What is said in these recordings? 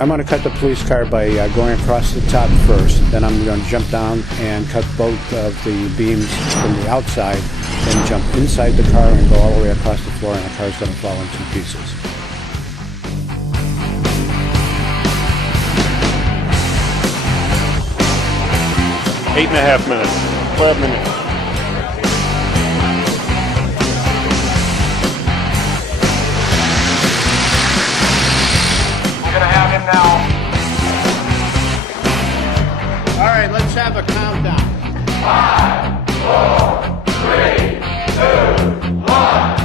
I'm going to cut the police car by going across the top first. Then I'm going to jump down and cut both of the beams from the outside, then jump inside the car and go all the way across the floor, and the car's going to fall in two pieces. Eight and a half minutes. 12 minutes. We're gonna have him now. All right, let's have a countdown. 5, 4, 3, 2, 1.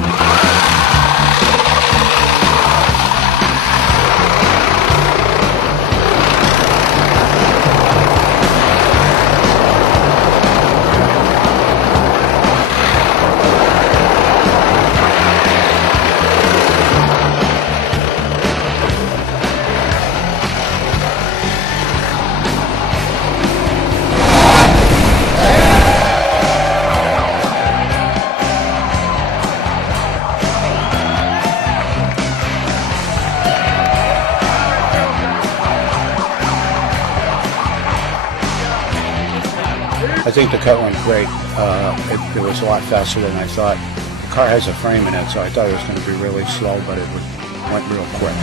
I think the cut went great. It was a lot faster than I thought. The car has a frame in it, so I thought it was going to be really slow, but it went real quick.